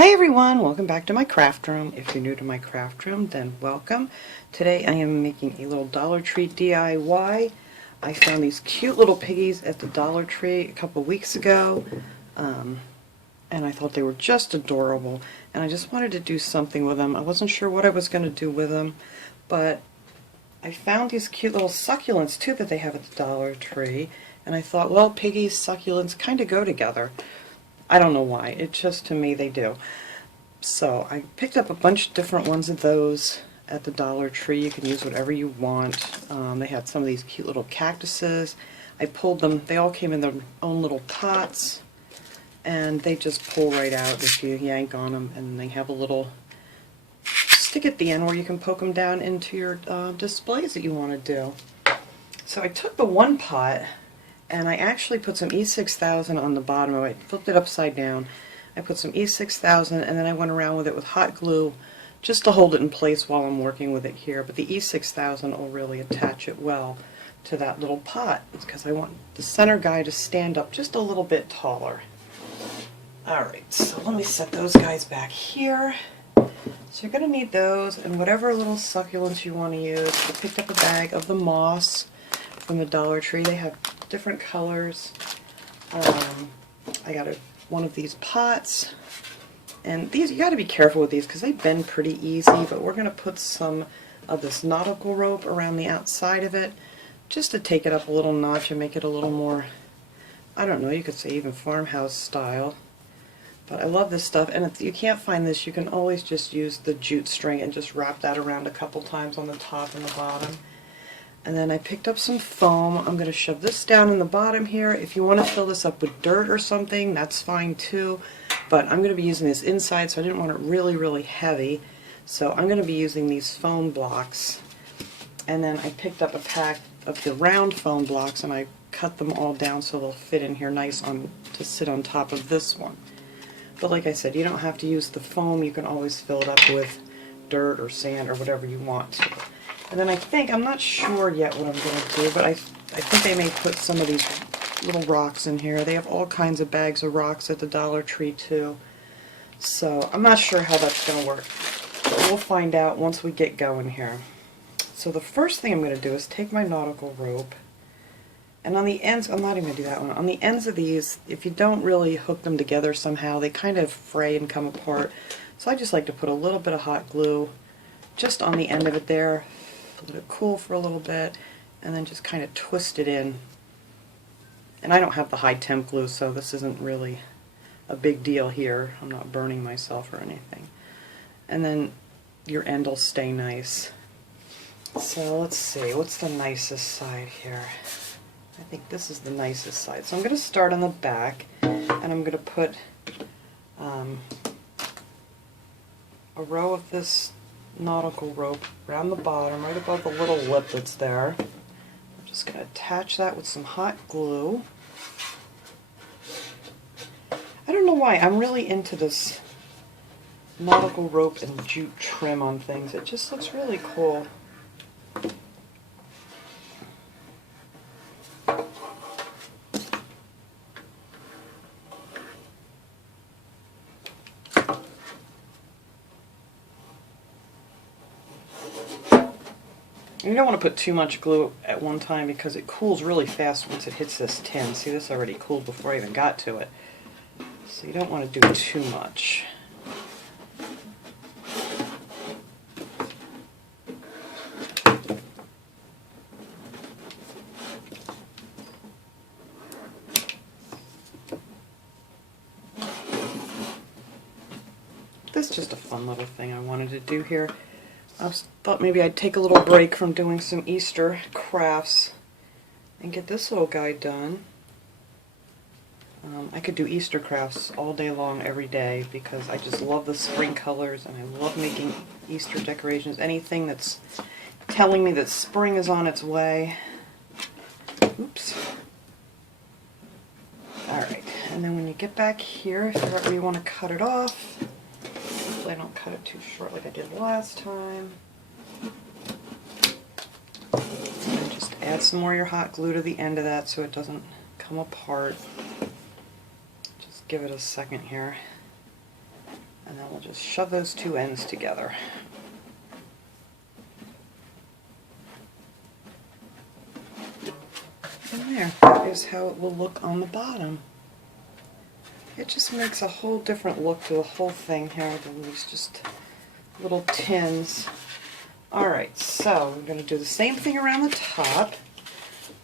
Hi everyone, welcome back to my craft room. If you're new to my craft room, then welcome. Today I am making a little Dollar Tree DIY. I found these cute little piggies at the Dollar Tree a couple weeks ago, and I thought they were just adorable, and I just wanted to do something with them. I wasn't sure what I was going to do with them, but I found these cute little succulents too that they have at the Dollar Tree, and I thought, well, piggies, succulents kind of go together. I don't know why, it's just to me they do. So I picked up a bunch of different ones of those at the Dollar Tree. You can use whatever you want. They had some of these cute little cactuses. I pulled them, they all came in their own little pots, and they just pull right out if you yank on them, and they have a little stick at the end where you can poke them down into your displays that you want to do. So I took the one pot and I actually put some E6000 on the bottom of it. I flipped it upside down. I put some E6000 and then I went around with it with hot glue just to hold it in place while I'm working with it here. But the E6000 will really attach it well to that little pot because I want the center guy to stand up just a little bit taller. Alright, so let me set those guys back here. So you're going to need those and whatever little succulents you want to use. I picked up a bag of the moss from the Dollar Tree. They have different colors. I got one of these pots, and these, you got to be careful with these because they bend pretty easy, but we're going to put some of this nautical rope around the outside of it just to take it up a little notch and make it a little more, I don't know, you could say even farmhouse style. But I love this stuff, and if you can't find this, you can always just use the jute string and just wrap that around a couple times on the top and the bottom. And then I picked up some foam. I'm going to shove this down in the bottom here. If you want to fill this up with dirt or something, that's fine too. But I'm going to be using this inside, so I didn't want it really, really heavy. So I'm going to be using these foam blocks. And then I picked up a pack of the round foam blocks, and I cut them all down so they'll fit in here nice to sit on top of this one. But like I said, you don't have to use the foam. You can always fill it up with dirt or sand or whatever you want to. And then I'm not sure yet what I'm going to do, but I think they may put some of these little rocks in here. They have all kinds of bags of rocks at the Dollar Tree too. So I'm not sure how that's going to work. But we'll find out once we get going here. So the first thing I'm going to do is take my nautical rope, and on the ends, I'm not even going to do that one. On the ends of these, if you don't really hook them together somehow, they kind of fray and come apart. So I just like to put a little bit of hot glue just on the end of it there, let it cool for a little bit, and then just kind of twist it in. And I don't have the high temp glue, so this isn't really a big deal here. I'm not burning myself or anything. And then your end will stay nice. So let's see, what's the nicest side here? I think this is the nicest side. So I'm going to start on the back, and I'm going to put a row of this nautical rope around the bottom, right above the little lip that's there. I'm just going to attach that with some hot glue. I don't know why, I'm really into this nautical rope and jute trim on things. It just looks really cool. You don't want to put too much glue at one time because it cools really fast once it hits this tin. See, this already cooled before I even got to it. So you don't want to do too much. This is just a fun little thing I wanted to do here. I thought maybe I'd take a little break from doing some Easter crafts and get this little guy done. I could do Easter crafts all day long, every day, because I just love the spring colors and I love making Easter decorations. Anything that's telling me that spring is on its way. Oops. Alright, and then when you get back here, figure out where you want to cut it off. Hopefully I don't cut it too short like I did last time. And just add some more of your hot glue to the end of that so it doesn't come apart. Just give it a second here. And then we'll just shove those two ends together. And there, that is how it will look on the bottom. It just makes a whole different look to the whole thing here than these just little tins. Alright, so we're going to do the same thing around the top.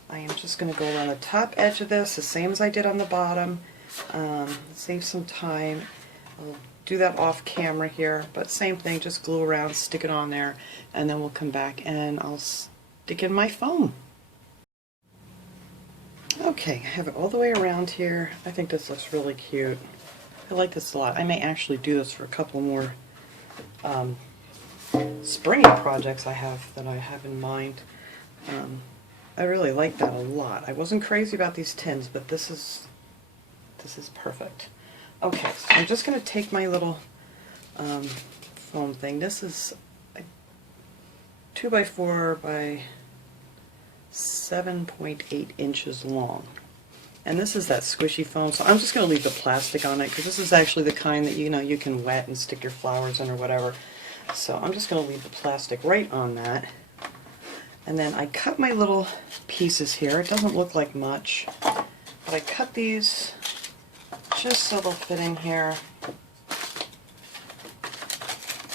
I am just going to go around the top edge of this, the same as I did on the bottom. Save some time. I'll do that off camera here, but same thing, just glue around, stick it on there, and then we'll come back and I'll stick in my foam. Okay, I have it all the way around here. I think this looks really cute. I like this a lot. I may actually do this for a couple more springy projects I have in mind. I really like that a lot. I wasn't crazy about these tins, but this is perfect. Okay, so I'm just going to take my little foam thing. This is a 2x4 by 7.8 inches long. And this is that squishy foam, so I'm just going to leave the plastic on it because this is actually the kind that you can wet and stick your flowers in or whatever. So I'm just going to leave the plastic right on that. And then I cut my little pieces here. It doesn't look like much, but I cut these just so they'll fit in here.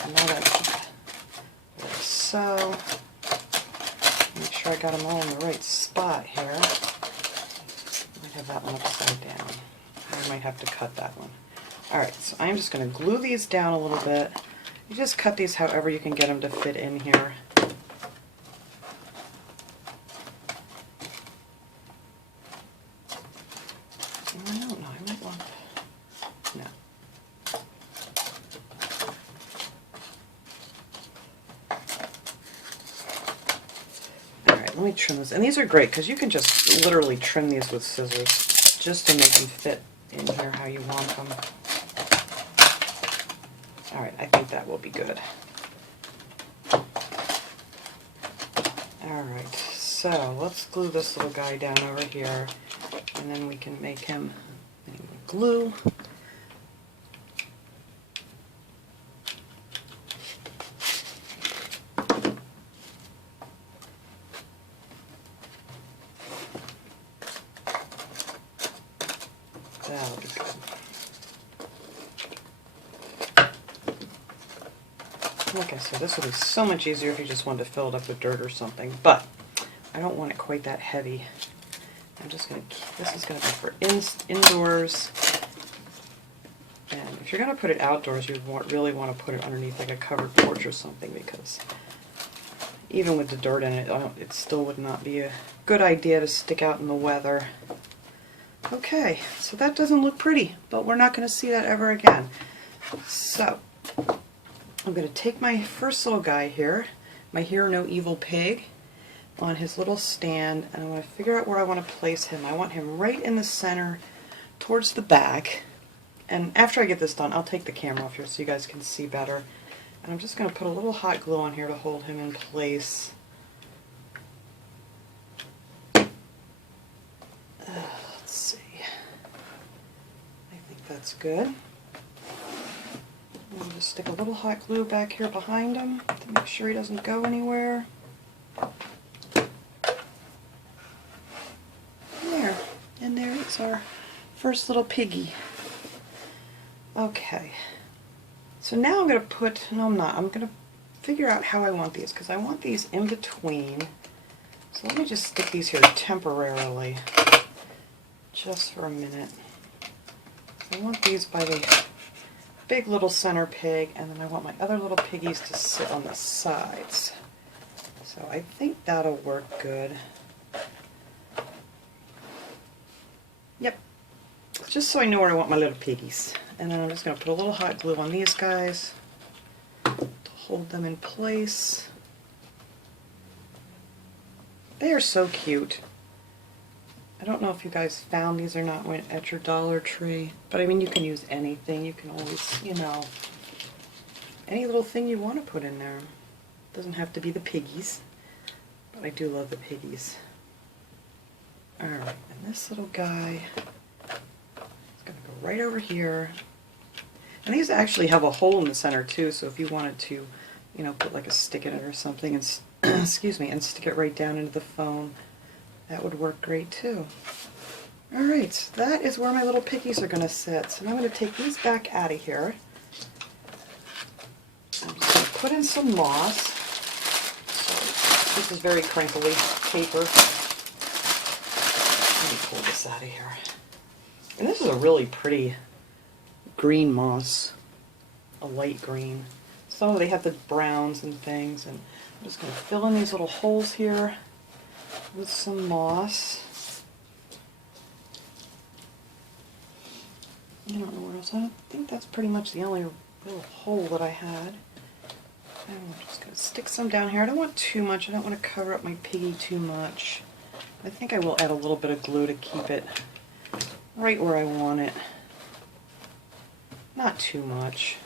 And now that's like so. Make sure I got them all in the right spot here. I might have that one upside down. I might have to cut that one. Alright, so I'm just going to glue these down a little bit. You just cut these however you can get them to fit in here. I don't know, I might want... No. Alright, let me trim this. And these are great because you can just literally trim these with scissors just to make them fit in here how you want them. Alright, I think that will be good. Alright, so let's glue this little guy down over here, and then we can make him glue. That'll be good. Like I said, this would be so much easier if you just wanted to fill it up with dirt or something, but I don't want it quite that heavy. I'm just going to keep, this is going to be for indoors, and if you're going to put it outdoors, you really want to put it underneath like a covered porch or something, because even with the dirt in it, it still would not be a good idea to stick out in the weather. Okay, so that doesn't look pretty, but we're not going to see that ever again. So I'm going to take my first little guy here, my Hear No Evil pig, on his little stand, and I want to figure out where I want to place him. I want him right in the center towards the back, and after I get this done I'll take the camera off here so you guys can see better. And I'm just going to put a little hot glue on here to hold him in place. Let's see. I think that's good. I'll just stick a little hot glue back here behind him to make sure he doesn't go anywhere. There. And there is our first little piggy. Okay. So now I'm going to put, no I'm not, I'm going to figure out how I want these, because I want these in between. So let me just stick these here temporarily, just for a minute. I want these by the big little center pig, and then I want my other little piggies to sit on the sides. So I think that'll work good. Yep. Just so I know where I want my little piggies. And then I'm just going to put a little hot glue on these guys to hold them in place. They are so cute. I don't know if you guys found these or not at your Dollar Tree, but I mean, you can use anything. You can always, you know, any little thing you want to put in there. It doesn't have to be the piggies, but I do love the piggies. Alright, and this little guy is going to go right over here. And these actually have a hole in the center too, so if you wanted to, you know, put like a stick in it or something and excuse me, and stick it right down into the phone, that would work great too. Alright, so that is where my little piggies are going to sit. So now I'm going to take these back out of here. I'm just going to put in some moss. So this is very crinkly paper. Let me pull this out of here. And this is a really pretty green moss, a light green. So they have the browns and things, and I'm just going to fill in these little holes here with some moss. I don't know where else. I think that's pretty much the only little hole that I had. And I'm just going to stick some down here. I don't want too much. I don't want to cover up my piggy too much. I think I will add a little bit of glue to keep it right where I want it. Not too much.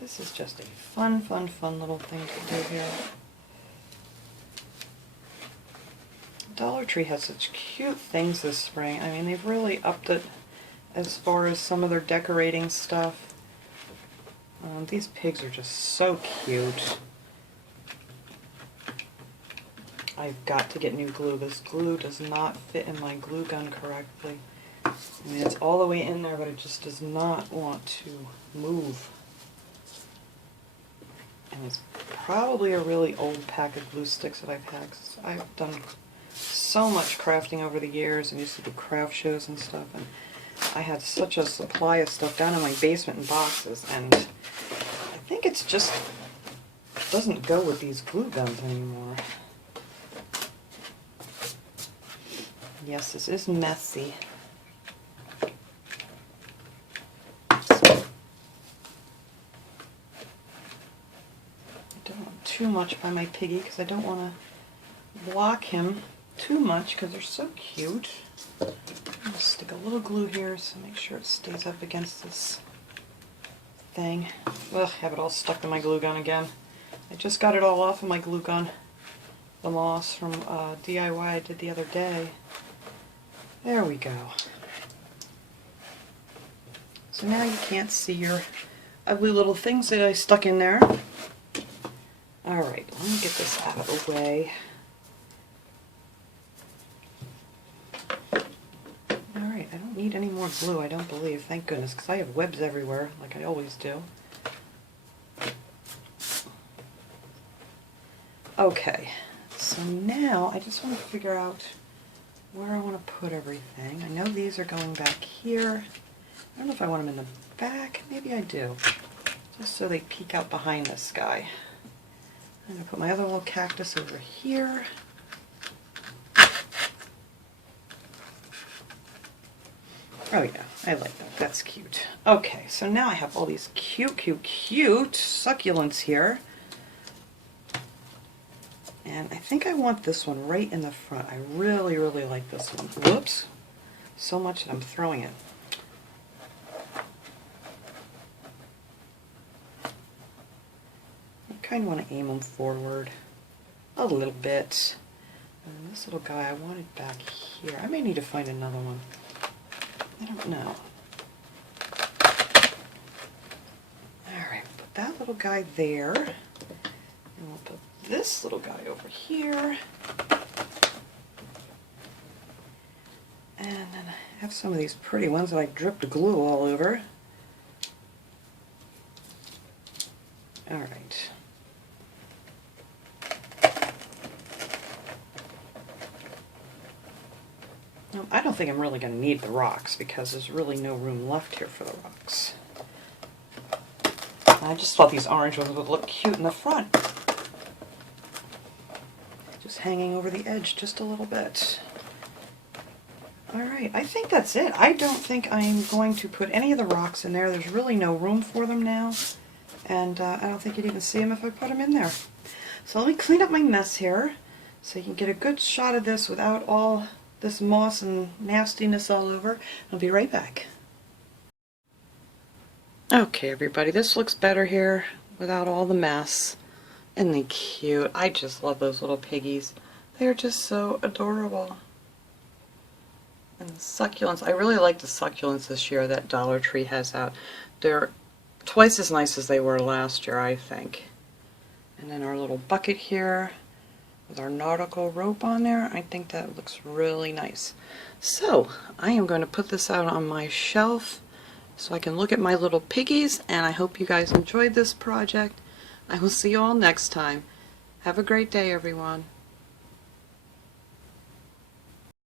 This is just a fun little thing to do here. Dollar Tree has such cute things this spring. I mean, they've really upped it as far as some of their decorating stuff. These pigs are just so cute. I've got to get new glue. This glue does not fit in my glue gun correctly. I mean, it's all the way in there, but it just does not want to move. And it's probably a really old pack of glue sticks that I've had, 'cause I've done so much crafting over the years and used to do craft shows and stuff, and I had such a supply of stuff down in my basement in boxes, and I think it's just doesn't go with these glue guns anymore. Yes, this is messy. Too much by my piggy because I don't want to block him too much because they're so cute. I'm going to stick a little glue here so make sure it stays up against this thing. Ugh, have it all stuck to my glue gun again. I just got it all off of my glue gun, the moss from DIY I did the other day. There we go. So now you can't see your ugly little things that I stuck in there. Alright, let me get this out of the way. Alright, I don't need any more glue, I don't believe. Thank goodness, because I have webs everywhere, like I always do. Okay, so now I just want to figure out where I want to put everything. I know these are going back here. I don't know if I want them in the back. Maybe I do. Just so they peek out behind this guy. I'm going to put my other little cactus over here. Oh yeah, I like that. That's cute. Okay, so now I have all these cute succulents here. And I think I want this one right in the front. I really like this one. Whoops. So much that I'm throwing it. I kind of want to aim them forward a little bit. And this little guy I wanted back here. I may need to find another one. I don't know. Alright, put that little guy there. And we'll put this little guy over here. And then I have some of these pretty ones that I dripped glue all over. Alright. I don't think I'm really going to need the rocks because there's really no room left here for the rocks. I just thought these orange ones would look cute in the front. Just hanging over the edge just a little bit. Alright, I think that's it. I don't think I'm going to put any of the rocks in there. There's really no room for them now. And I don't think you'd even see them if I put them in there. So let me clean up my mess here so you can get a good shot of this without all this moss and nastiness all over. I'll be right back. Okay everybody, this looks better here without all the mess. Isn't they cute? I just love those little piggies. They're just so adorable. And the succulents, I really like the succulents this year that Dollar Tree has out. They're twice as nice as they were last year, I think. And then our little bucket here with our nautical rope on there, I think that looks really nice. So, I am going to put this out on my shelf so I can look at my little piggies, and I hope you guys enjoyed this project. I will see you all next time. Have a great day, everyone.